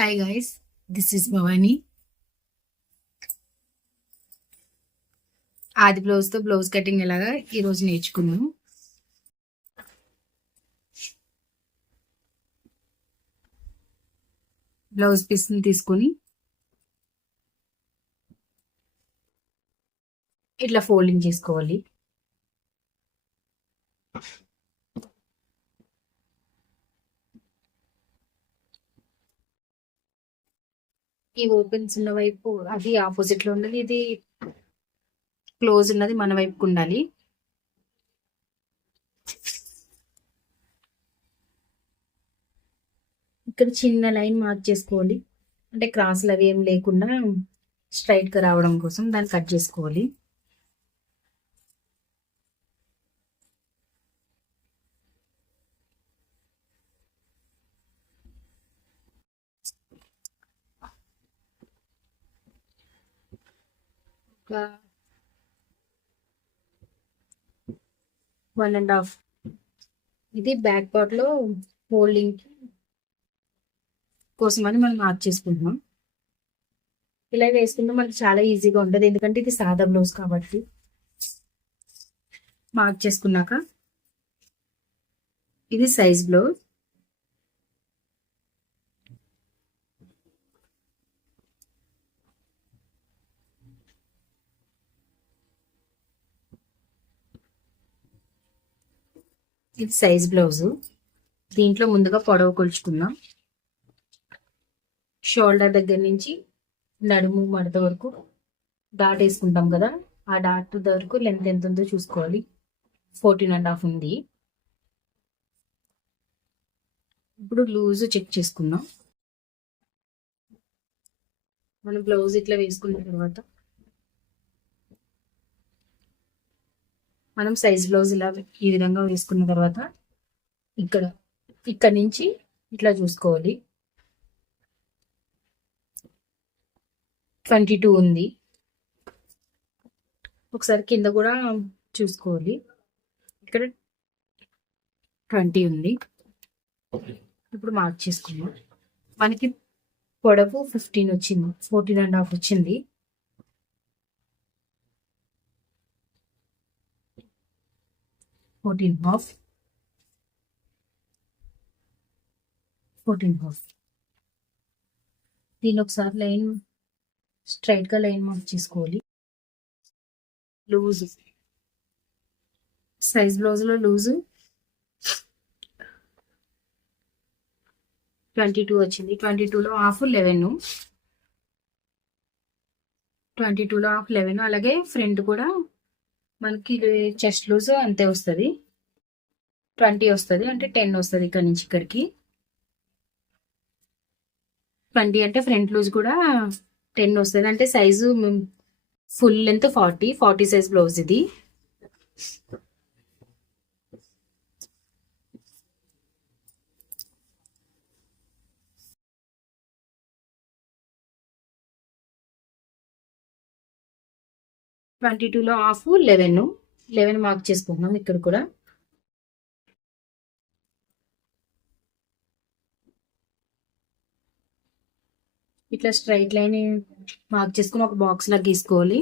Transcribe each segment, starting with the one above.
Hi guys, this is Bhavani. ఆది బ్లౌజ్తో blouse cutting ఎలాగా ఈరోజు నేర్చుకున్నాం. బ్లౌజ్ పీస్ని తీసుకొని ఇట్లా ఫోల్డింగ్ చేసుకోవాలి. ఈ ఓపెన్స్ ఉన్న వైపు అది ఆపోజిట్ లో ఉన్నది, ఇది క్లోజ్ ఉన్నది మన వైపుకు ఉండాలి. ఇక్కడ చిన్న లైన్ మార్క్ చేసుకోవాలి, అంటే క్రాస్లు అవి ఏం లేకుండా స్ట్రైట్ గా రావడం కోసం దాన్ని కట్ చేసుకోవాలి. ఒక 1.5 ఇది బ్యాక్ పార్ట్ లో ఫోల్డింగ్ కోసం అని మనం మార్క్ చేసుకుంటున్నాం. ఇలా వేసుకుంటే మనకి చాలా ఈజీగా ఉంటుంది, ఎందుకంటే ఇది సాదా బ్లౌజ్ కాబట్టి. మార్క్ చేసుకున్నాక ఇది సైజ్ బ్లౌజ్, ఇది సైజ్ బ్లౌజు. దీంట్లో ముందుగా పొడవు కొలుచుకుందాం. షోల్డర్ దగ్గర నుంచి నడుము మడత వరకు డాట్ వేసుకుంటాం కదా, ఆ డాట్ వరకు లెంత్ ఎంత ఉందో చూసుకోవాలి. 14.5 ఉంది. ఇప్పుడు లూజ్ చెక్ చేసుకుందాం. మనం బ్లౌజ్ ఇట్లా వేసుకున్న తర్వాత మనం సైజ్ బ్లౌజ్ ఇలా ఈ విధంగా వేసుకున్న తర్వాత ఇక్కడ నుంచి ఇట్లా చూసుకోవాలి. 22 ఉంది. ఒకసారి కింద కూడా చూసుకోవాలి. ఇక్కడ 20 ఉంది. ఇప్పుడు మార్క్ చేసుకున్నాం. మనకి పొడవు 15 వచ్చింది, 14.5 వచ్చింది. Fourteen half. దీన్ని ఒకసారి లైన్ స్ట్రైట్ గా లైన్ మార్క్ చేసుకోవాలి. లూజ్ సైజ్ బ్లౌజ్ లో లూజ్ 22 వచ్చింది. 22లో హాఫ్ 11, 22లో హాఫ్ 11. అలాగే ఫ్రంట్ కూడా మనకి చెస్ట్ లూజ్ అంతే వస్తుంది, 20 వస్తుంది, అంటే 10 వస్తుంది ఇక్కడ నుంచి ఇక్కడికి. 20 అంటే ఫ్రంట్ లూజ్ కూడా 10 వస్తుంది, అంటే size full length 40 size blouse ఇది. లో హాఫ్ 11 మార్క్ చేసుకుంటున్నాం. ఇక్కడ కూడా ఇట్లా స్ట్రైట్ లైన్ మార్క్ చేసుకుని ఒక బాక్స్ లాగా గీసుకోవాలి.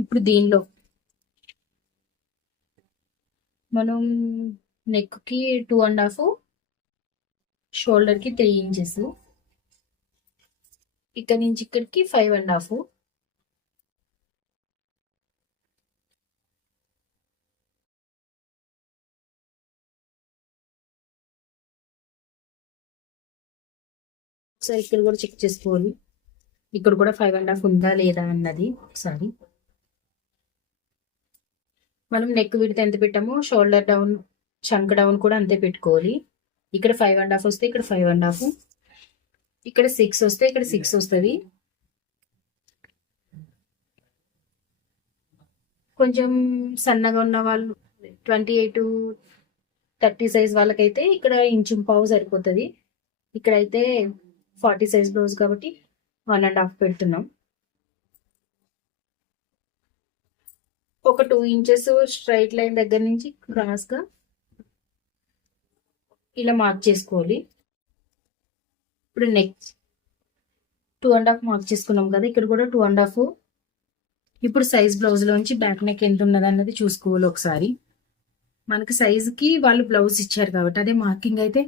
ఇప్పుడు దీనిలో మనం నెక్ కి 2.5, షోల్డర్ కి 3 ఇంచెస్, ఇక్కడ నుంచి ఇక్కడికి 5.5. ఒకసారి ఇక్కడ కూడా చెక్ చేసుకోవాలి. ఇక్కడ కూడా 5.5 ఉందా లేదా అన్నది ఒకసారి. మనం నెక్ విడ్త్ ఎంత పెట్టామో షోల్డర్ డౌన్, చంక్ డౌన్ కూడా అంతే పెట్టుకోవాలి. ఇక్కడ 5.5 వస్తే ఇక్కడ 5.5, ఇక్కడ 6 వస్తే ఇక్కడ 6 వస్తుంది. కొంచెం సన్నగా ఉన్న వాళ్ళు 28, 30 సైజ్ వాళ్ళకైతే ఇక్కడ ఇంచు పావు సరిపోతుంది. ఇక్కడైతే 40 సైజ్ బ్లౌజ్ కాబట్టి 1.5 పెడుతున్నాం. ఒక 2 ఇంచెస్ స్ట్రైట్ లైన్ దగ్గర నుంచి క్రాస్ గా ఇలా మార్క్ చేసుకోవాలి. ఇప్పుడు నెక్ 2.5 మార్క్ చేసుకున్నాం కదా, ఇక్కడ కూడా 2.5. ఇప్పుడు సైజ్ బ్లౌజ్లోంచి బ్యాక్ నెక్ ఎంత ఉన్నది అన్నది చూసుకోవాలి ఒకసారి. మనకి సైజుకి వాళ్ళు బ్లౌజ్ ఇచ్చారు కాబట్టి అదే మార్కింగ్ అయితే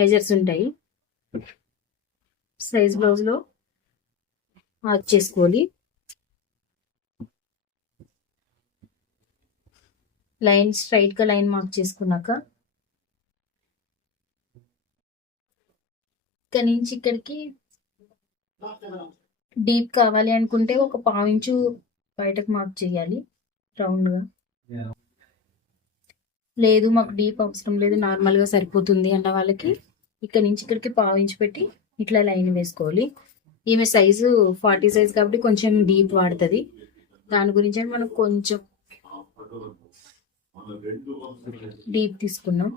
మెజర్స్ ఉంటాయి. సైజ్ బ్లౌజ్లో మార్క్ చేసుకోవాలి. లైన్ స్ట్రైట్గా లైన్ మార్క్ చేసుకున్నాక ఇక్కడ నుంచి ఇక్కడికి డీప్ కావాలి అనుకుంటే ఒక 1/2 ఇంచు బయటకు మార్క్ చేయాలి రౌండ్గా. లేదు మాకు డీప్ అవసరం లేదు, నార్మల్గా సరిపోతుంది అన్న వాళ్ళకి ఇక్కడ నుంచి ఇక్కడికి 1/2 ఇంచు పెట్టి ఇట్లా లైన్ వేసుకోవాలి. ఈమె సైజు 40 సైజ్ కాబట్టి కొంచెం డీప్ వాడుతుంది. దాని గురించి మనం కొంచెం డీప్ తీసుకున్నాం.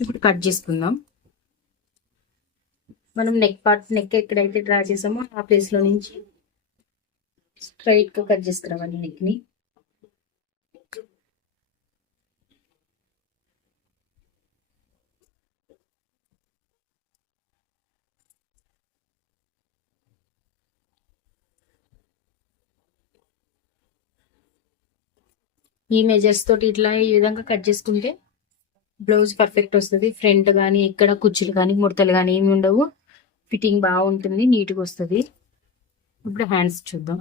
ఇప్పుడు కట్ చేసుకుందాం. మనం నెక్ ఎక్కడైతే డ్రా చేసామో ఆ ప్లేస్లో నుంచి స్ట్రైట్గా కట్ చేసుకురావాలి నెక్ని. ఈ మెజర్స్ తోటి ఇట్లా ఈ విధంగా కట్ చేసుకుంటే బ్లౌజ్ పర్ఫెక్ట్ వస్తుంది. ఫ్రంట్ కానీ ఎక్కడ కుచ్చులు కానీ ముడతలు కానీ ఏమి ఉండవు. ఫిట్టింగ్ బాగుంటుంది, నీట్గా వస్తుంది. ఇప్పుడు హ్యాండ్స్ చూద్దాం.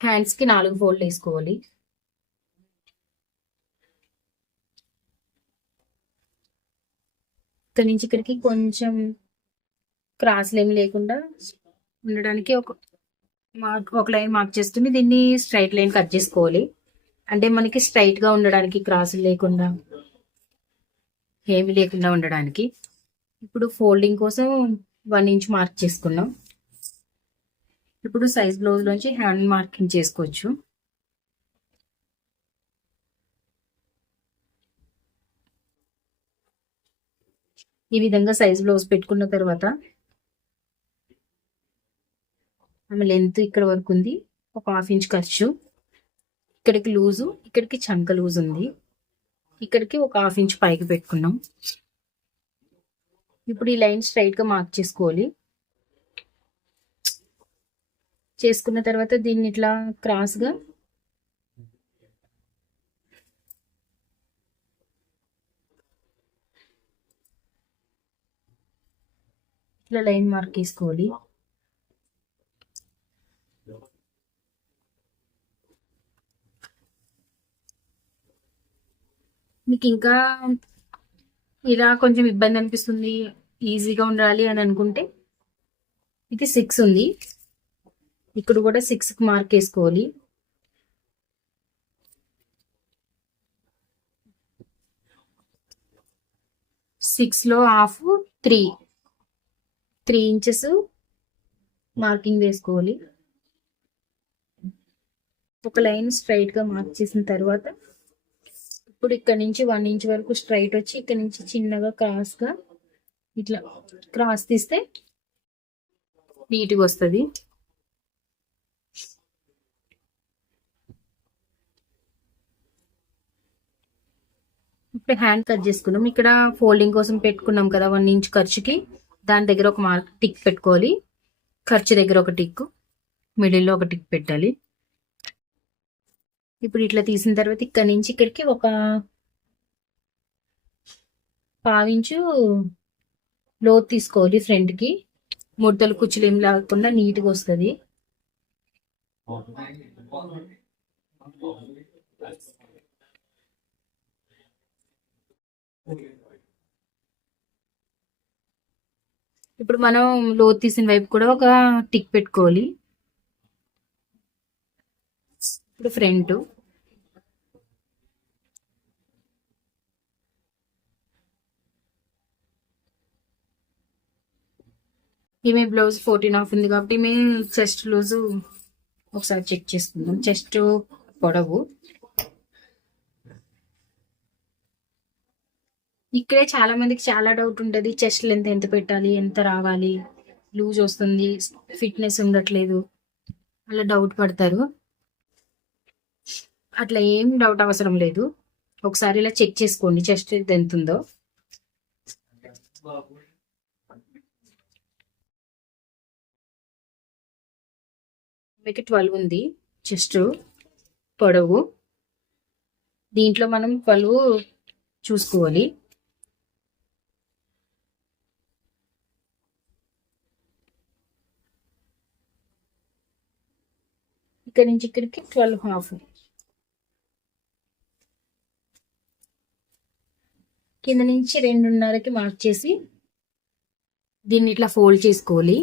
హ్యాండ్స్కి 4 ఫోల్డ్ వేసుకోవాలి. ఇక్కడ నుంచి ఇక్కడికి కొంచెం క్రాస్లు ఏమి లేకుండా ఉండడానికి ఒక లైన్ మార్క్ చేసుకుని దీన్ని స్ట్రైట్ లైన్ కట్ చేసుకోవాలి. అంటే మనకి స్ట్రైట్గా ఉండడానికి, క్రాసులు లేకుండా ఏమి లేకుండా ఉండడానికి. ఇప్పుడు ఫోల్డింగ్ కోసం 1 ఇంచ్ మార్క్ చేసుకున్నాం. ఇప్పుడు సైజ్ బ్లౌజ్లోంచి హ్యాండ్ మార్కింగ్ చేసుకోవచ్చు. ఈ విధంగా సైజ్ బ్లౌజ్ పెట్టుకున్న తర్వాత ఆమె లెంత్ ఇక్కడ వరకు ఉంది, ఒక 1/2 ఇంచ్ ఖర్చు. ఇక్కడికి లూజు, ఇక్కడికి చంక లూజ్ ఉంది, ఇక్కడికి ఒక 1/2 ఇంచ్ పైకి పెట్టుకున్నాం. ఇప్పుడు ఈ లైన్ స్ట్రైట్గా మార్క్ చేసుకోవాలి. చేసుకున్న తర్వాత దీన్ని ఇట్లా క్రాస్గా ఇట్లా లైన్ మార్క్ చేసుకోవాలి. మీకు ఇంకా ఇలా కొంచెం ఇబ్బంది అనిపిస్తుంది, ఈజీగా ఉండాలి అని అనుకుంటే ఇది 6 ఉంది, ఇక్కడ కూడా 6కి మార్క్ వేసుకోవాలి. సిక్స్లో హాఫ్ 3 ఇంచెస్ మార్కింగ్ వేసుకోవాలి. ఒక లైన్ స్ట్రైట్గా మార్క్ చేసిన తర్వాత ఇప్పుడు ఇక్కడ నుంచి 1 ఇంచ్ వరకు స్ట్రైట్ వచ్చి ఇక్కడ నుంచి చిన్నగా క్రాస్గా ఇట్లా క్రాస్ తీస్తే నీట్గా వస్తుంది. ఇప్పుడు హ్యాండ్ కట్ చేసుకున్నాం. ఇక్కడ ఫోల్డింగ్ కోసం పెట్టుకున్నాం కదా 1 ఇంచ్ ఖర్చుకి, దాని దగ్గర ఒక టిక్ పెట్టుకోవాలి. ఖర్చు దగ్గర ఒక టిక్, మిడిల్లో ఒక టిక్ పెట్టాలి. ఇప్పుడు ఇట్లా తీసిన తర్వాత ఇక్కడ నుంచి ఇక్కడికి ఒక 1/2 ఇంచు లోతు తీసుకోవాలి. ఫ్రంట్కి ముడతలు కుచ్చులు ఏం లేకుండా నీట్గా వస్తుంది. ఇప్పుడు మనం లోతు తీసిన వైపు కూడా ఒక టిక్ పెట్టుకోవాలి. ఇప్పుడు ఫ్రంట్ ఈమె బ్లౌజ్ 14.5 ఉంది కాబట్టి ఈమె చెస్ట్ లూజు ఒకసారి చెక్ చేసుకుందాం. చెస్ట్ పొడవు ఇక్కడే చాలా మందికి చాలా డౌట్ ఉంటుంది, చెస్ట్ లెంత్ ఎంత పెట్టాలి, ఎంత రావాలి, లూజ్ వస్తుంది, ఫిట్నెస్ ఉండట్లేదు, అలా డౌట్ పడతారు. అట్లా ఏం డౌట్ అవసరం లేదు. ఒకసారి ఇలా చెక్ చేసుకోండి చెస్ట్ ఎంత ఉందో. మీకు 12 ఉంది చెస్ట్ పొడవు. దీంట్లో మనం 12 చూసుకోవాలి. ఇక్కడ నుంచి ఇక్కడికి 12.5. కింద నుంచి 2.5కి మార్క్ చేసి దీన్ని ఇట్లా ఫోల్డ్ చేసుకోవాలి.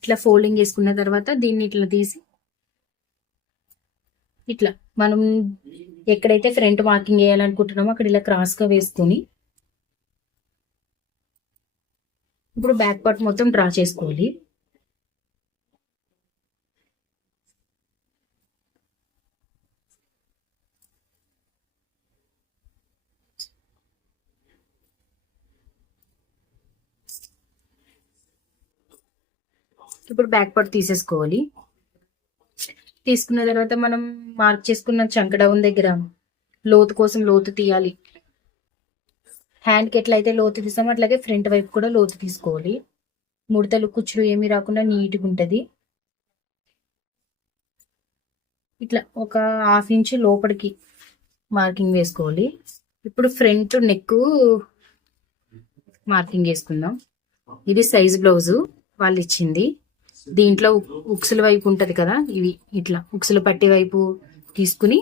ఇట్లా ఫోల్డింగ్ చేసుకున్న తర్వాత దీన్ని ఇట్లా తీసి ఇట్లా మనం ఎక్కడైతే ఫ్రంట్ మార్కింగ్ వేయాలనుకుంటున్నామో అక్కడ ఇలా క్రాస్గా వేసుకొని ఇప్పుడు బ్యాక్ పార్ట్ మొత్తం డ్రా చేసుకోవాలి. ఇప్పుడు బ్యాక్ పార్ట్ తీసేసుకోవాలి. తీసుకున్న తర్వాత మనం మార్క్ చేసుకున్న చంక డౌన్ దగ్గర లోతు కోసం లోతు తీయాలి. హ్యాండ్కి ఎట్లయితే లోతు తీసామో అట్లాగే ఫ్రంట్ వైపు కూడా లోతు తీసుకోవాలి. ముడతలు కుచ్చులు ఏమీ రాకుండా నీట్గా ఉంటుంది. ఇట్లా ఒక 1/2 ఇంచ్ లోపలికి మార్కింగ్ వేసుకోవాలి. ఇప్పుడు ఫ్రంట్ నెక్ మార్కింగ్ వేసుకుందాం. ఇది సైజ్ బ్లౌజు వాళ్ళు ఇచ్చింది. దీంట్లో ఉక్సుల వైపు ఉంటది కదా, ఇవి ఇట్లా ఉక్సుల పట్టి వైపు తీసుకుని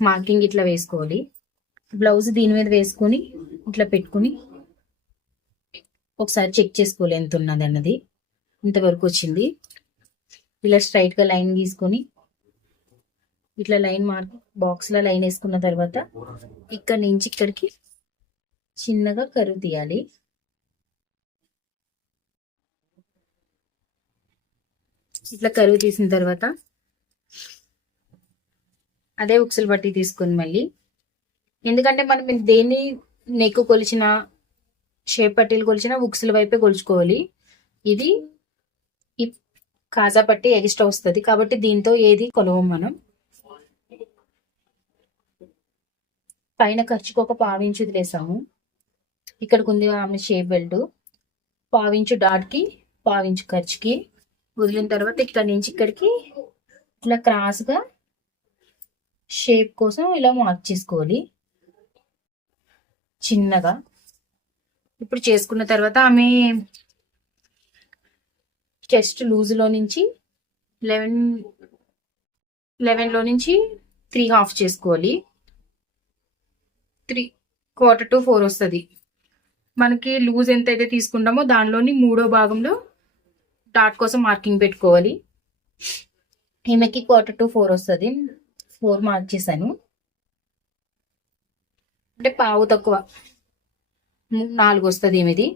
మార్కింగ్ ఇట్లా వేసుకోవాలి. బ్లౌజ్ దీని మీద వేసుకొని ఇట్లా పెట్టుకుని ఒకసారి చెక్ చేసుకోవాలి ఎంత ఉన్నది అన్నది. ఇంతవరకు వచ్చింది. ఇలా స్ట్రైట్ గా లైన్ గీసుకొని ఇట్లా లైన్ మార్క్ బాక్స్ లో లైన్ వేసుకున్న తర్వాత ఇక్కడ నుంచి ఇక్కడికి చిన్నగా కరువు తీయాలి. ఇట్లా కరువు తీసిన తర్వాత అదే ఉక్సులు పట్టి తీసుకొని మళ్ళీ, ఎందుకంటే మనం దేన్ని నెక్ కొలిచిన షేప్ పట్టీలు కొలిచిన ఉక్సుల వైపే కొలుచుకోవాలి. ఇది ఈ కాజా పట్టి ఎక్స్ట్రా వస్తుంది కాబట్టి దీంతో ఏది కొలవం మనం. పైన ఖర్చుకు ఒక 1/2 ఇంచు వదిలేసాము. ఇక్కడికి ఉంది ఆమె షేప్ బెల్ట్. 1/2 ఇంచు డాట్కి 1/2 ఇంచు ఖర్చుకి వదిలిన తర్వాత ఇక్కడ నుంచి ఇక్కడికి ఇట్లా క్రాస్గా షేప్ కోసం ఇలా మార్క్ చేసుకోవాలి చిన్నగా. ఇప్పుడు చేసుకున్న తర్వాత ఆమె చెస్ట్ లూజ్లో నుంచి 11లో నుంచి 3/2 చేసుకోవాలి. 3/4 to 4 వస్తుంది. మనకి లూజ్ ఎంతైతే తీసుకుంటామో దానిలోని 3వ భాగంలో డాట్ కోసం మార్కింగ్ పెట్టుకోవాలి. ఈమెకి 1/4 to 4 వస్తుంది. 4 మార్క్ చేశాను. అంటే పావు తక్కువ 4 వస్తుంది ఈమెది.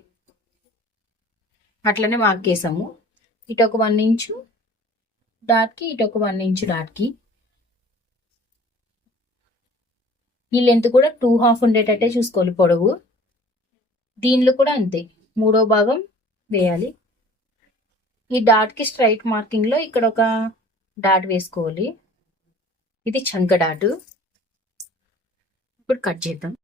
అట్లనే మార్క్ చేసాము. ఇటు ఒక 1 ఇంచు డాట్కి, ఇటు ఒక 1 ఇంచు డాట్కి. ఈ లెంత్ కూడా 2/2 ఉండేటట్టే చూసుకోవాలి పొడవు. దీనిలో కూడా అంతే 3వ భాగం వేయాలి. ఈ డాట్కి స్ట్రైట్ మార్కింగ్ లో ఇక్కడ ఒక డాట్ వేసుకోవాలి. ఇది చంక డాట్. ఇప్పుడు కట్ చేద్దాం.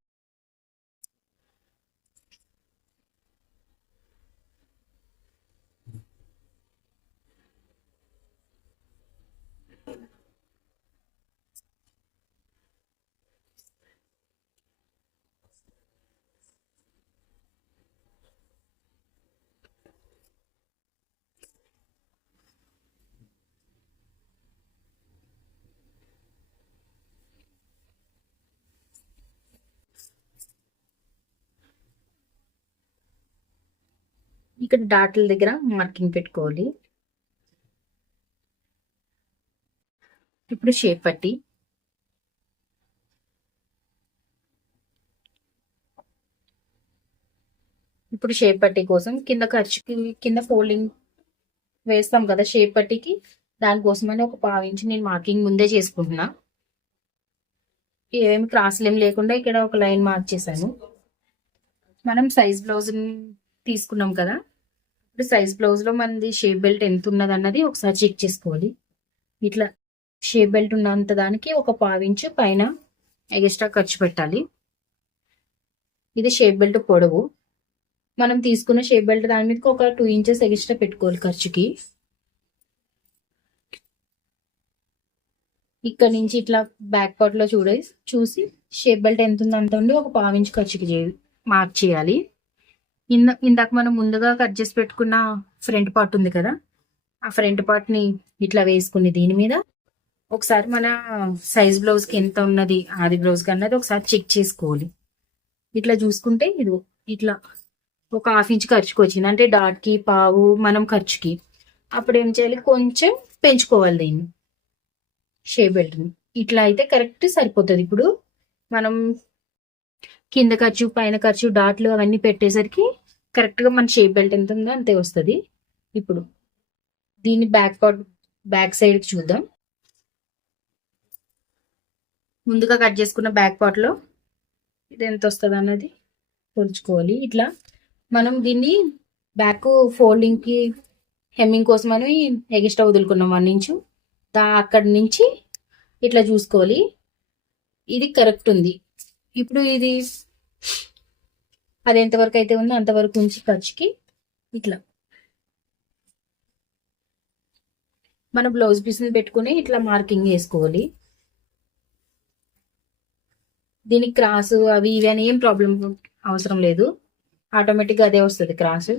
ఇక్కడ డాట్ల దగ్గర మార్కింగ్ పెట్టుకోవాలి. ఇప్పుడు షేప్ పట్టి కోసం కింద ఖర్చుకి కింద ఫోల్డింగ్ వేస్తాం కదా షేప్ పట్టికి, దానికోసమని ఒక 1/2 ఇంచు నేను మార్కింగ్ ముందే చేసుకుంటున్నా. ఏమి క్రాస్లు ఏం లేకుండా ఇక్కడ ఒక లైన్ మార్క్ చేశాను. మనం సైజ్ బ్లౌజ్ తీసుకున్నాం కదా, ఇప్పుడు సైజ్ బ్లౌజ్ లో మనది షేప్ బెల్ట్ ఎంత ఉన్నది అన్నది ఒకసారి చెక్ చేసుకోవాలి. ఇట్లా షేప్ బెల్ట్ ఉన్నంత దానికి ఒక 1/2 ఇంచు పైన ఎక్స్ట్రా ఖర్చు పెట్టాలి. ఇది షేప్ బెల్ట్ పొడవు. మనం తీసుకున్న షేప్ బెల్ట్ దాని మీదకి ఒక 2 ఇంచెస్ ఎక్స్ట్రా పెట్టుకోవాలి ఖర్చుకి. ఇక్కడ నుంచి ఇట్లా బ్యాక్ పార్ట్ లో చూసి షేప్ బెల్ట్ ఎంత ఉందో అంత ఉండి ఒక 1/2 ఇంచు ఖర్చుకి మార్క్ చేయాలి. ఇందాక మనం ముందుగా కట్ చేసి పెట్టుకున్న ఫ్రంట్ పార్ట్ ఉంది కదా, ఆ ఫ్రంట్ పార్ట్ ని ఇట్లా వేసుకుని దీని మీద ఒకసారి మన సైజ్ బ్లౌజ్ కి ఎంత ఉన్నది ఆది బ్లౌజ్ కి అన్నది ఒకసారి చెక్ చేసుకోవాలి. ఇట్లా చూసుకుంటే ఇది ఇట్లా ఒక 1/2 ఇంచ్ ఖర్చుకు వచ్చింది అంటే డాట్ కి పావు మనం ఖర్చుకి. అప్పుడు ఏం చేయాలి, కొంచెం పెంచుకోవాలి దీన్ని షేప్ బెల్ట్ ని. ఇట్లా అయితే కరెక్ట్ సరిపోతుంది. ఇప్పుడు మనం కింద ఖర్చు పైన ఖర్చు డాట్లు అవన్నీ పెట్టేసరికి కరెక్ట్ గా మన షేప్ బెల్ట్ ఎంత ఉందో అంతే వస్తుంది. ఇప్పుడు దీన్ని బ్యాక్ సైడ్ చూద్దాం. ముందుగా కట్ చేసుకున్న బ్యాక్ పార్ట్ లో ఇది ఎంత వస్తుంది అన్నది కొలుచుకోవాలి. ఇట్లా మనం దీన్ని బ్యాక్ ఫోల్డింగ్ కి హెమ్మింగ్ కోసం అని ఎక్స్ట్రా వదులుకున్నాం 1 ఇంచు. అక్కడి నుంచి ఇట్లా చూసుకోవాలి, ఇది కరెక్ట్ ఉంది. ఇప్పుడు ఇది అది ఎంతవరకు అయితే ఉందో అంతవరకు ఉంచి ఖర్చుకి ఇట్లా మన బ్లౌజ్ పీస్ని పెట్టుకుని ఇట్లా మార్కింగ్ వేసుకోవాలి. దీనికి క్రాస్ అవి ఇవి అని ఏం ప్రాబ్లం అవసరం లేదు, ఆటోమేటిక్గా అదే వస్తుంది క్రాస్.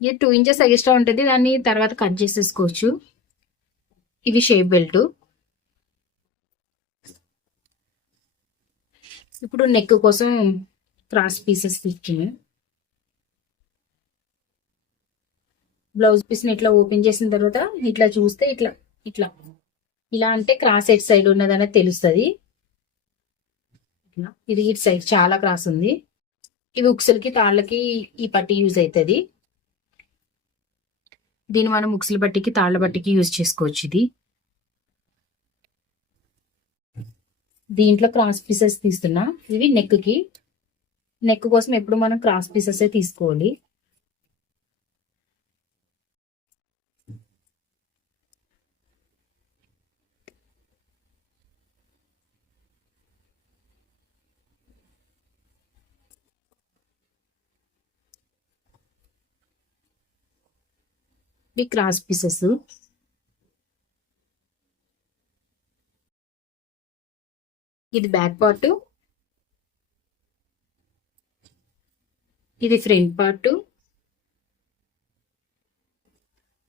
ఇది 2 ఇంచెస్ ఎక్స్ట్రా ఉంటుంది, దాన్ని తర్వాత కట్ చేసేసుకోవచ్చు. ఇవి షేప్ బెల్ట్. ఇప్పుడు నెక్ కోసం క్రాస్ పీసెస్ తీసుకుని బ్లౌజ్ పీస్ని ఇట్లా ఓపెన్ చేసిన తర్వాత ఇట్లా చూస్తే ఇట్లా ఇట్లా ఇలా అంటే క్రాస్ ఎట్ సైడ్ ఉన్నదనేది తెలుస్తుంది. ఇది ఇటు సైడ్ చాలా క్రాస్ ఉంది. ఇవి ఉక్సులకి తాళ్ళకి ఈ పట్టి యూజ్ అవుతుంది. దీన్ని మనం ఉక్సుల బట్టికి తాళ్ళ బట్టికి యూజ్ చేసుకోవచ్చు. ఇది దీంట్లో క్రాస్ పీసెస్ తీస్తున్నా. ఇవి నెక్ కోసం ఎప్పుడు మనం క్రాస్ పీసెస్ తీసుకోవాలి. ఇవి క్రాస్ పీసెస్. ఇది బ్యాక్ పార్ట్, ఇది ఫ్రంట్ పార్ట్.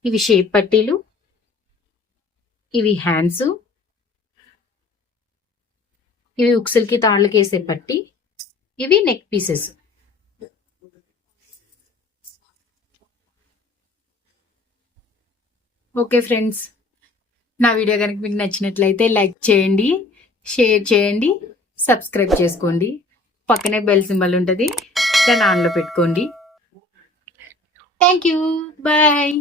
ఇవి షేప్ పట్టీలు, ఇవి హ్యాండ్స్, ఇవి ఉక్సులకి తాళ్ళకి వేసే పట్టి, ఇవి నెక్ పీసెస్. ఓకే ఫ్రెండ్స్, నా వీడియో కనుక మీకు నచ్చినట్లయితే లైక్ చేయండి, షేర్ చేయండి, సబ్స్క్రైబ్ చేసుకోండి. పక్కనే బెల్ సింబల్ ఉంటుంది, దాన్ని ఆన్లో పెట్టుకోండి. Thank you, bye.